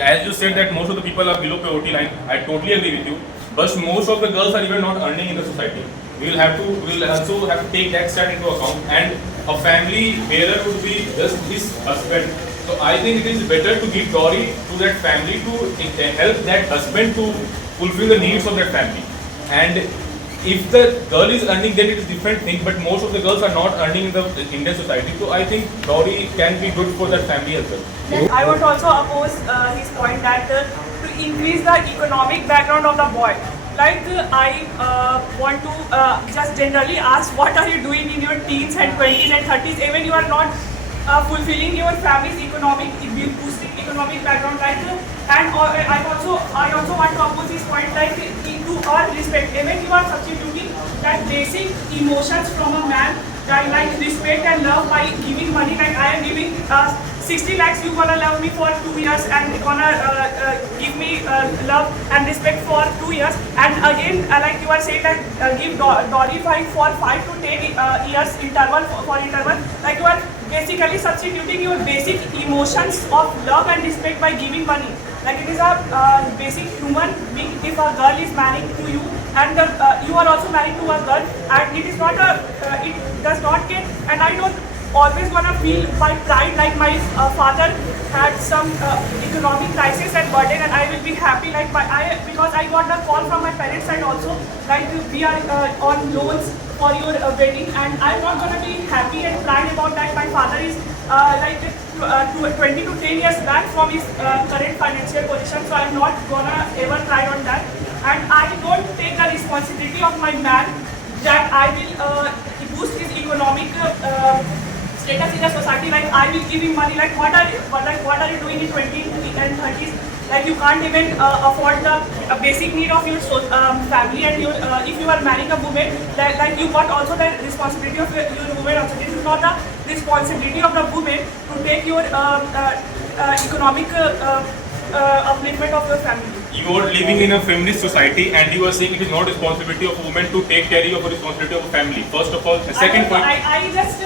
as you said that most of the people are below poverty line, I totally agree with you. But most of the girls are even not earning in the society. We will also have to take that side into account. And a family bearer would be just his husband. So I think it is better to give dowry to that family to help that husband to fulfill the needs of that family. And if the girl is earning, then it is different thing. But most of the girls are not earning in the Indian society. So I think dowry can be good for that family as well. I would also oppose his point that to increase the economic background of the boy. Like I want to just generally ask, what are you doing in your teens and 20s and 30s? Even you are not fulfilling your family's economic, boosting economic background. Like and I also want to oppose his point. Like to all respect, even you are substituting that basic emotions from a man, like respect and love by giving money. Like I am giving 60 lakhs, you gonna love me for 2 years and gonna give me love and respect for 2 years. And again, like you are saying that give dowry for 5 to 10 years interval for interval. Like you are basically substituting your basic emotions of love and respect by giving money. Like it is a basic human being. If a girl is married to you and you are also married to a girl, and it is not it does not get, and I don't always gonna feel my pride like my father had some economic crisis and burden, and I will be happy like because I got a call from my parents side also, like we are on loans for your wedding, and I'm not gonna be happy and proud about that. My father is like 20 to 10 years back from his current financial position, so I'm not gonna ever cry on that. And I don't take the responsibility of my man that I will boost his economic status in the society. Like I will give him money. Like what are you doing in 20s and 30s? Like you can't even afford the basic need of your family, and your if you are marrying a woman, like you got also the responsibility of your woman also. This is not the responsibility of the woman to take your economic upliftment of your family. You are living in a feminist society, and you are saying it is not responsibility of a woman to take care of a responsibility of a family. First of all, the second point. I just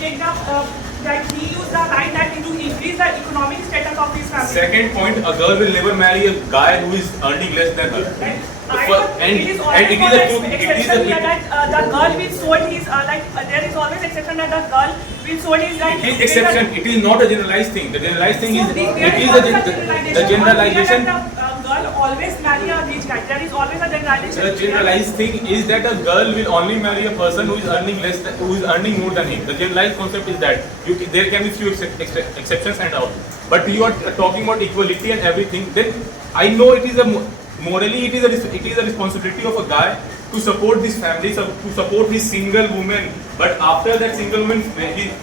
take the that he used the line that to increase the economic status of his family. Second point, a girl will never marry a guy who is earning less than her. It is exception that the girl will sold his there is always exception that the girl will sold his It is exception. It is not a generalized thing. The generalized thing is the generalization. Girl always marry a rich guy. There is always a generalization. The generalized thing is that a girl will only marry a person who is earning who is earning more than him. The generalized concept is that there can be few exceptions and all. But you are talking about equality and everything. Then I know it is morally it is a responsibility of a guy to support this family, to support his single woman. But after that single woman,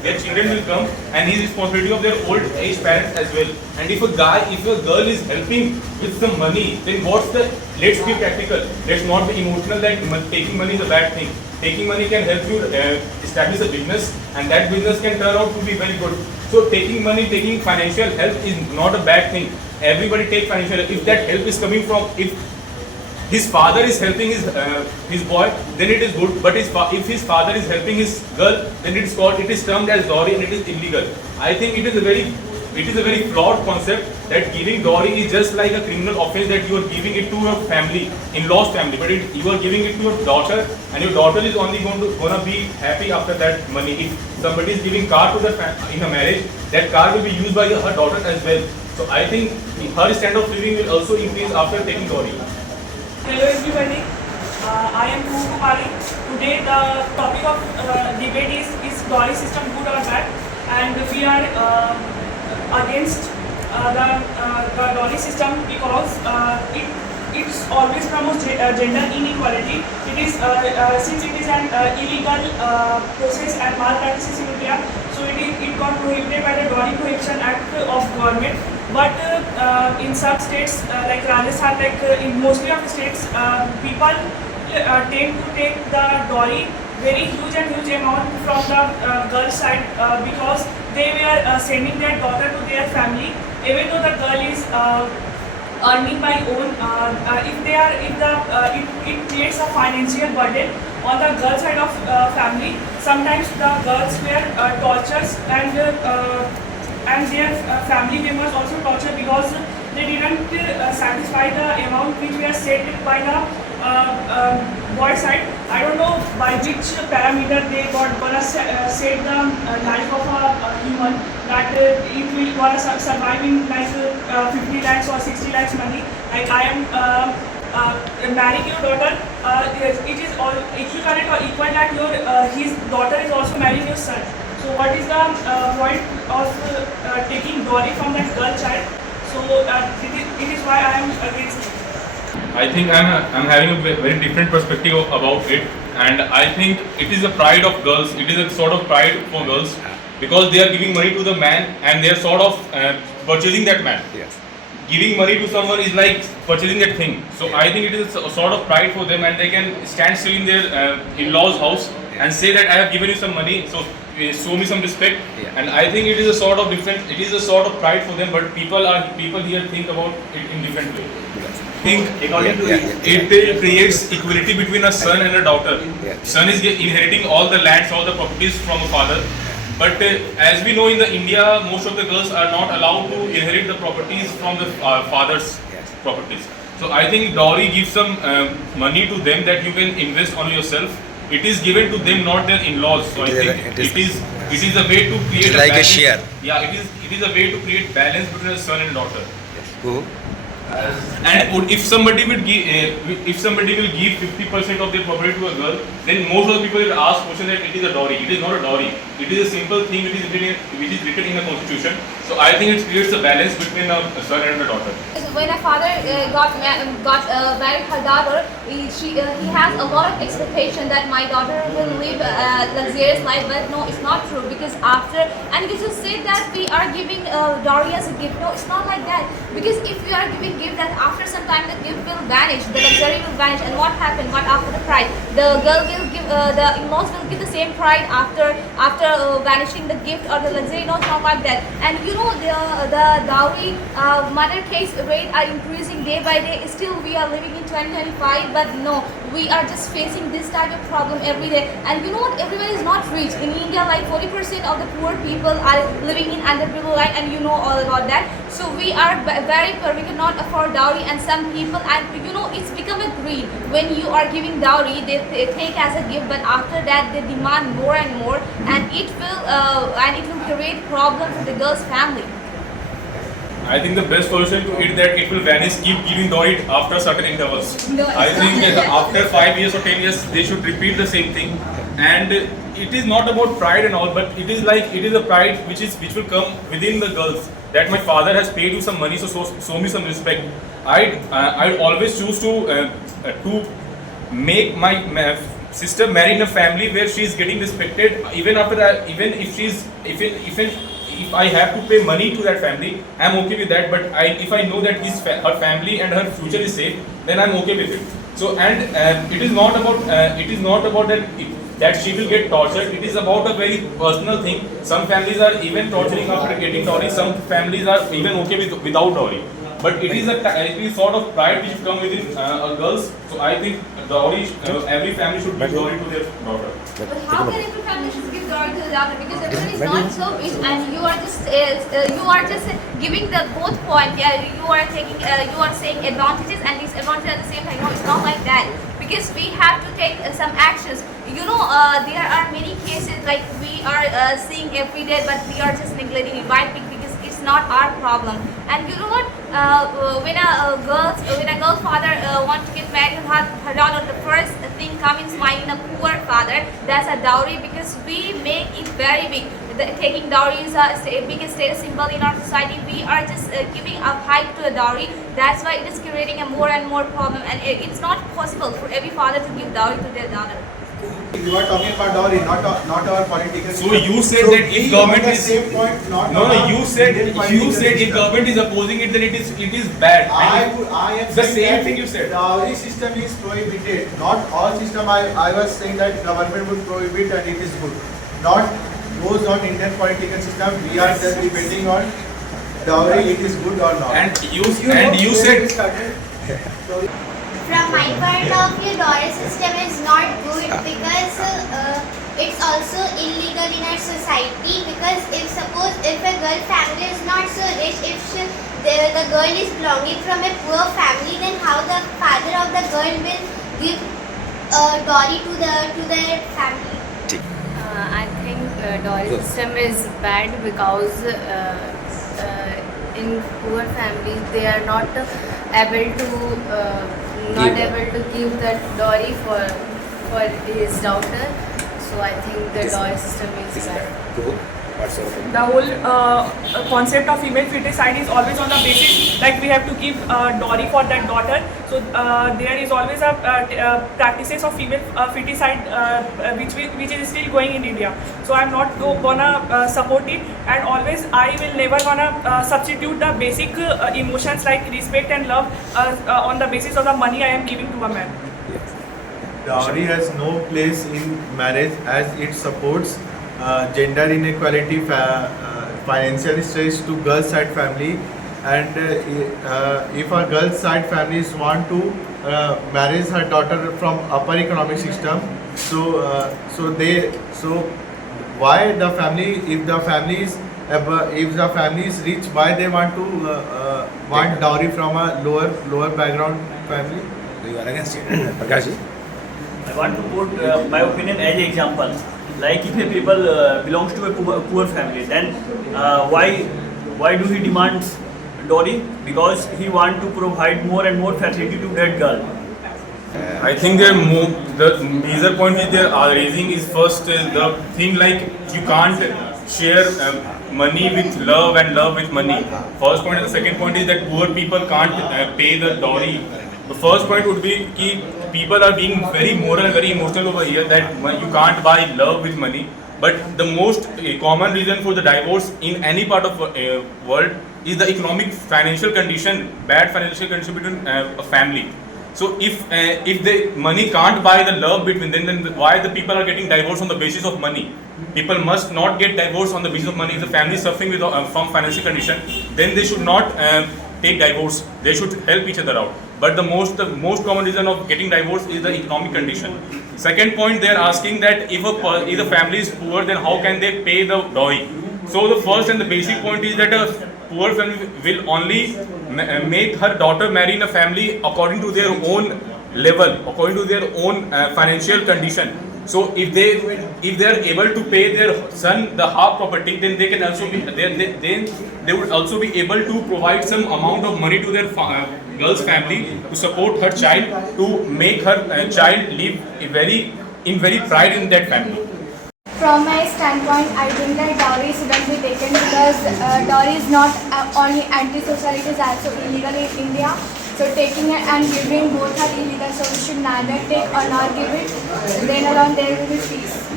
their children will come, and his responsibility of their old age parents as well. And if a girl is helping with some money, then let's be practical. Let's not be emotional that taking money is a bad thing. Taking money can help you establish a business, and that business can turn out to be very good. So taking taking financial help is not a bad thing. Everybody take financial help. If that help is coming from, if his father is helping his boy, then it is good. But if his father is helping his girl, then it is termed as dowry, and it is illegal. I think it is a very flawed concept that giving dowry is just like a criminal offense, that you are giving it to your family, in-laws family, but you are giving it to your daughter, and your daughter is only gonna be happy after that money. If somebody is giving car to in a marriage, that car will be used by her daughter as well. So I think her standard of living will also increase after taking dowry. Hello everybody, I am Kuhu Kumari. Today the topic of debate is dowry system good or bad, and we are against the dowry system because it always promotes gender inequality. It is since it is an illegal process and malpractices in India, so it got prohibited by the Dowry Prohibition Act of government. But in some states like Rajasthan, in mostly of the states, people tend to take the dowry very huge amount from the girl side because they were sending their daughter to their family, even though the girl is earning by own. It creates a financial burden on the girl side of family. Sometimes the girls were tortured, and their family members also torture because they satisfy the amount which we are set by the boy side. I don't know by which parameter they gonna set the life of a human, that it will gonna survive in like 50 lakhs or 60 lakhs money. Like I am marrying your daughter, it is all equivalent or equal that your his daughter is also marrying your son. So what is the point of taking dowry from that girl child? So it is why I am against it. I think I'm having a very different perspective about it, and I think it is a pride of girls. It is a sort of pride for girls because they are giving money to the man and they are sort of purchasing that man. Yes. Giving money to someone is like purchasing that thing. So I think it is a sort of pride for them, and they can stand still in their in-laws' house and say that I have given you some money, so show me some respect. Yeah. And I think it is a sort of different. It is a sort of pride for them, but people here think about it in different way. Think according to it creates equality between a son and a daughter. Yeah. Son is inheriting all the lands, all the properties from a father. But as we know in the India, most of the girls are not allowed to inherit the properties from the father's Yes. properties. So I think dowry gives some money to them that you can invest on yourself. It is given to them, not their in-laws. So I think it is a way to create like a balance. share. Yeah, it is a way to create balance between a son and daughter. Who? And if somebody will give 50% of their property to a girl, then most of the people will ask question that it is a dowry. It is not a dowry. It is a simple thing which is written in the constitution. So I think it creates a balance between a son and a daughter. When a father got married her daughter, he has a lot of expectation that my daughter will live a luxurious life, but no, it's not true, because after, and you just said that we are giving dowry as a gift. No, it's not like that, because if we are giving gift, that after some time the gift will vanish, the luxury will vanish, and what happened? What after the pride? The girl will give, the in-laws will give the same pride after vanishing the gift or the luxury. No, it's not like that. And you know, the dowry murder case rate are increasing day by day. Still we are living in 2025, but no, we are just facing this type of problem every day. And you know what, everyone is not rich in India. Like 40% of the poor people are living in underprivileged line, and you know all about that. So we are very poor, we cannot afford dowry, and some people, and you know, it's become a greed. When you are giving dowry, they take as a gift, but after that they demand more and more, and it will create problems for the girl's family. I think the best solution to it that it will vanish. Keep giving dowry after certain intervals. No, I think after 5 years or 10 years they should repeat the same thing. And it is not about pride and all, but it is a pride which will come within the girls, that my father has paid you some money, so show me some respect. I always choose to make my sister marry in a family where she is getting respected, even after that, even if I have to pay money to that family, I am okay with that. But if I know that her family and her future is safe, then I am okay with it. So, and it is not about that she will get tortured. It is about a very personal thing. Some families are even torturing after getting dowry. Some families are even okay without dowry. But it is sort of pride which come within girls. So I think dowry, every family should give dowry to their daughter. But how can every family should give dowry to the daughter? Because everyone is not so rich, and you are just giving the both point. Yeah, you are saying advantages and disadvantages at the same time. No, it's not like that. Because we have to take some actions. You know, there are many cases like we are seeing every day, but we are just neglecting it. Why? Because it's not our problem. And you know what? When a girl's father wants to get married to her daughter, the first thing comes in mind in a poor father, that's a dowry, because we make it very big. Taking dowry is a biggest status symbol in our society. We are just giving a hype to a dowry. That's why it is creating a more and more problem, and it's not possible for every father to give dowry to their daughter. You are talking about dowry, not our political. So you said that if government is same point, not you said if government is opposing it, then it is bad. I am the saying same that thing you said. Dowry system is prohibited. Not all system. I was saying that government would prohibit and it is good. Not goes on Indian political system. We are just debating on dowry. It is good or not. And you said. From my point of view, dowry system is not good because it's also illegal in our society. Because if a girl family is not so rich, the girl is belonging from a poor family, then how the father of the girl will give dowry to their family? I think dowry system is bad because in poor families they are not able to give the dowry for his daughter. So I think the dowry system is bad. The whole concept of female feticide is always on the basis like we have to give dowry for that daughter. So there is always a practices of female feticide which is still going in India. So I'm not gonna support it, and always I will never gonna substitute the basic emotions like respect and love on the basis of the money I am giving to a man. Dowry has no place in marriage as it supports gender inequality, financial stress to girl side family, and if a girl side families want to marry her daughter from upper economic system, so why the family, if the family is rich, why they want to want dowry from a lower background family? You are against it, Prakashji? I want to put my opinion as an example. Like if a people belongs to a poor family, then why do he demands dowry? Because he want to provide more and more facility to that girl. I think the major point which they are raising is first the thing like you can't share money with love and love with money. First point, and the second point is that poor people can't pay the dowry. The first point would be that people are being very moral and very emotional over here that you can't buy love with money. But the most common reason for the divorce in any part of the world is the economic financial condition, bad financial condition between a family. So if the money can't buy the love between them, then why the people are getting divorced on the basis of money? People must not get divorced on the basis of money. If the family is suffering with from financial condition, then they should not take divorce. They should help each other out. But the most common reason of getting divorced is the economic condition. Second point, they are asking that if the family is poor, then how can they pay the dowry? So the first and the basic point is that a poor family will only make her daughter marry in a family according to their own level, according to their own financial condition. So if they are able to pay their son the half property, then they can also be they would also be able to provide some amount of money to their girl's family to support her child, to make her child live in very pride in that family. From my standpoint, I think that dowry shouldn't be taken because dowry is not only anti-social, it is also illegal in India. So taking it and giving both are illegal, so we should neither take or not give it. Then alone there will be peace.